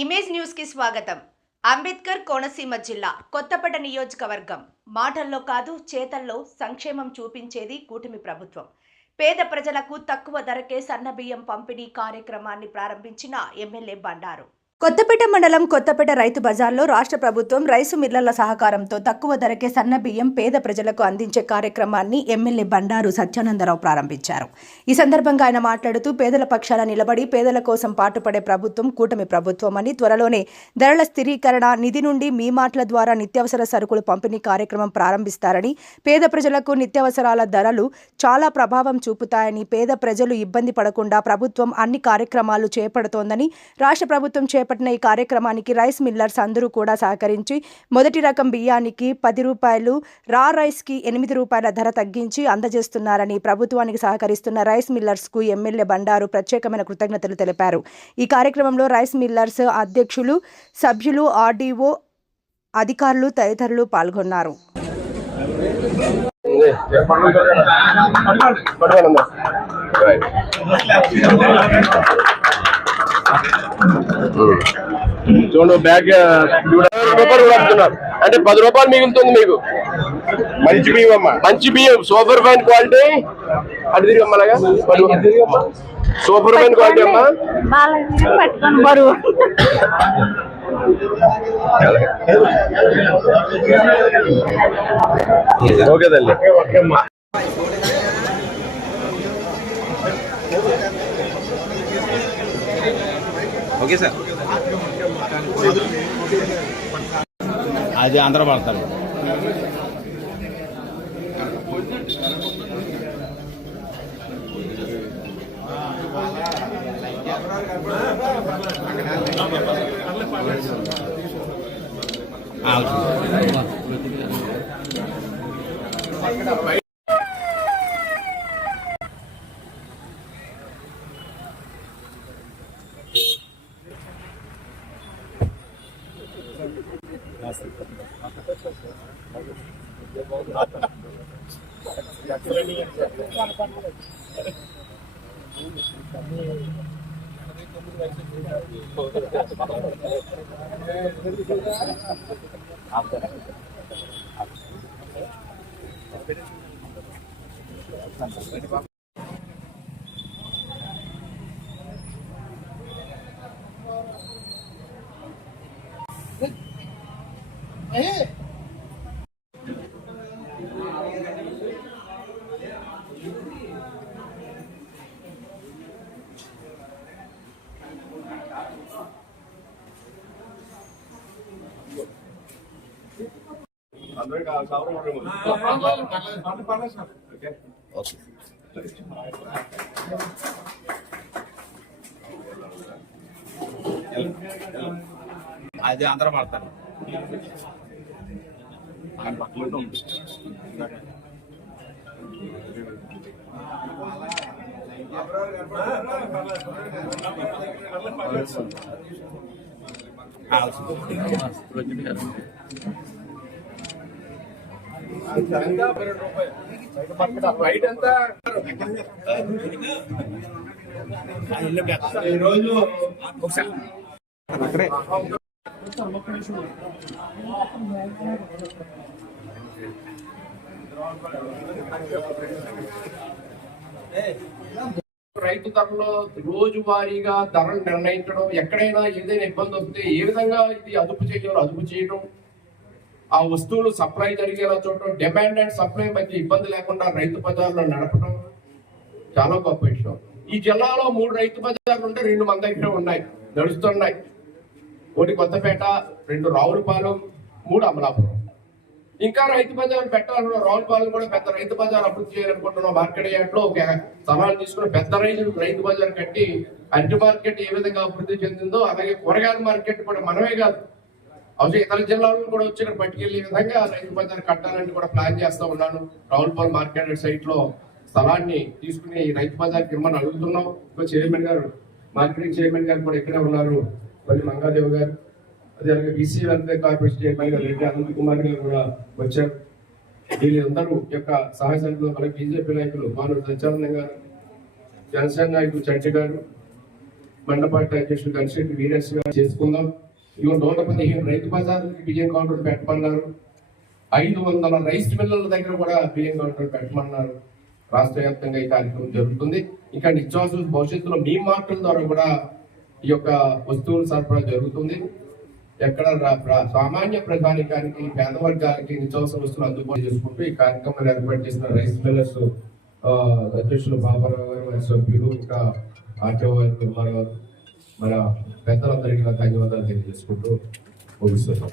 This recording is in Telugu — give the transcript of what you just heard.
ఇమేజ్ న్యూస్ కి స్వాగతం. అంబేద్కర్ కోనసీమ జిల్లా కొత్తపేట నియోజకవర్గం మాటల్లో కాదు చేతల్లో సంక్షేమం చూపించేది కూటమి ప్రభుత్వం. పేద ప్రజలకు తక్కువ ధరకే సన్నబియ్యం పంపిణీ కార్యక్రమాన్ని ప్రారంభించిన ఎమ్మెల్యే బండారు. కొత్తపేట మండలం కొత్తపేట రైతు బజార్లో రాష్ట్ర ప్రభుత్వం రైసు మిల్లర్ల సహకారంతో తక్కువ ధరకే సన్నబియ్యం పేద ప్రజలకు అందించే కార్యక్రమాన్ని ఎమ్మెల్యే బండారు సత్యానందరావు ప్రారంభించారు. ఈ సందర్భంగా ఆయన మాట్లాడుతూ పేదల పక్షాన నిలబడి పేదల కోసం పాటుపడే ప్రభుత్వం కూటమి ప్రభుత్వం అని, త్వరలోనే ధరల స్థిరీకరణ నిధి నుండి మీ మాటల ద్వారా నిత్యావసర సరుకులు పంపిణీ కార్యక్రమం ప్రారంభిస్తారని, పేద ప్రజలకు నిత్యావసరాల ధరలు చాలా ప్రభావం చూపుతాయని, పేద ప్రజలు ఇబ్బంది పడకుండా ప్రభుత్వం అన్ని కార్యక్రమాలు చేపడుతోందని, రాష్ట్ర ప్రభుత్వం చేపట్టిన ఈ కార్యక్రమానికి రైస్ మిల్లర్స్ అందరూ కూడా సహకరించి మొదటి రకం బియ్యానికి 10 రూపాయలు, రా రైస్కి 8 రూపాయల ధర తగ్గించి అందజేస్తున్నారని, ప్రభుత్వానికి సహకరిస్తున్న రైస్ మిల్లర్స్కు ఎమ్మెల్యే బండారు ప్రత్యేకమైన కృతజ్ఞతలు తెలిపారు. ఈ కార్యక్రమంలో రైస్ మిల్లర్స్ అధ్యక్షులు, సభ్యులు, ఆర్డీఓ, అధికారులు తదితరులు పాల్గొన్నారు. చూడండి, బ్యాగ్ రూపాయలు అడుగుతున్నారు అంటే 10 రూపాయలు మిగులుతుంది మీకు. మంచి బియ్యం అమ్మా, మంచి బియ్యం, సూపర్ ఫైన్ క్వాలిటీ. అది తిరిగమ్మలాగా సూపర్ ఫైన్ క్వాలిటీ అమ్మా. ఓకే తల్లి. ఓకే సార్, అది అందరూ పడతారు. అది అందరూ పడతారు. ఈరోజు రైతు ధరలో రోజువారీగా ధరలు నిర్ణయించడం, ఎక్కడైనా ఏదైనా ఇబ్బంది వస్తే ఏ విధంగా ఇది అదుపు చేయాలో అదుపు చేయడం, ఆ వస్తువులు సప్లై జరిగేలా చూడటం, డిమాండ్ అండ్ సప్లై మధ్య ఇబ్బంది లేకుండా రైతు బజార్లో నడపడం చాలా గొప్ప విషయం. ఈ జిల్లాలో 3 రైతు బజార్లు ఉంటే 2 మన దగ్గర ఉన్నాయి, నడుస్తున్నాయి. ఒకటి కొత్తపేట, 2 రావులపాలెం, 3 అమలాపురం. ఇంకా రైతు బజార్ పెట్టాలన్నా రావులపాలెం కూడా పెద్ద రైతు బజార్ అభివృద్ధి చేయాలనుకుంటున్నాం. మార్కెట్ యార్డ్లో ఒక స్థలాలు తీసుకుని పెద్ద రైతు బజార్ కట్టి అరటి మార్కెట్ ఏ విధంగా అభివృద్ధి చెందిందో అలాగే కూరగాయల మార్కెట్ కూడా మనమే కాదు, అవసరం ఇతర జిల్లాలను కూడా వచ్చి ఇక్కడ పట్టుకెళ్లే విధంగా రైతు బజార్ కట్టాలని కూడా ప్లాన్ చేస్తా ఉన్నాను. రావులపాలెం మార్కెట్ సైట్ లో స్థలాన్ని తీసుకుని రైతు బజార్కి ఇమ్మని అడుగుతున్నాం. చైర్మన్ గారు, మార్కెటింగ్ చైర్మన్ గారు కూడా ఇక్కడే ఉన్నారు, పల్లి మంగాదేవ్ గారు. అదేవిధంగా బీసీ వెల్ఫేర్ కార్పొరేషన్ చైర్మన్ గారు రెడ్డి అనంత్ కుమార్ గారు కూడా వచ్చారు. వీళ్ళందరూ యొక్క సహాయ సంఘంలో మనకి బీజేపీ నాయకులు మానవ సత్యానంద గారు, జనసేన నాయకులు చంటి గారు, మండపాటి అధ్యక్షుడు కలిసి వీరస్ చేసుకుందాం. ఇవి 115 రైతు బజార్లకి బియ్యం కౌంటర్ పెట్టమన్నారు. 500 రైస్ మిల్లర్ల దగ్గర కూడా బియ్యం కౌంటర్ పెట్టమన్నారు. రాష్ట్ర వ్యాప్తంగా ఈ కార్యక్రమం జరుగుతుంది. ఇంకా నిత్యావసర భవిష్యత్తులో మీ మార్కెట్ ద్వారా కూడా ఈ యొక్క వస్తువుల సరఫరా జరుగుతుంది. ఎక్కడ సామాన్య ప్రజానికానికి పేద వర్గాలకి నిత్యావసర వస్తువులు అందుబాటు చేసుకుంటూ ఈ కార్యక్రమాన్ని ఏర్పాటు చేసిన రైస్ మిల్లర్స్ అధ్యక్షులు బాబారావు గారు, వారి సభ్యులు, ఇంకా ఆర్టీఓ గారు, కుమార్ గారు, మన పెద్దలందరికీ ధన్యవాదాలు తెలియజేసుకుంటూ ముగిస్తున్నాం.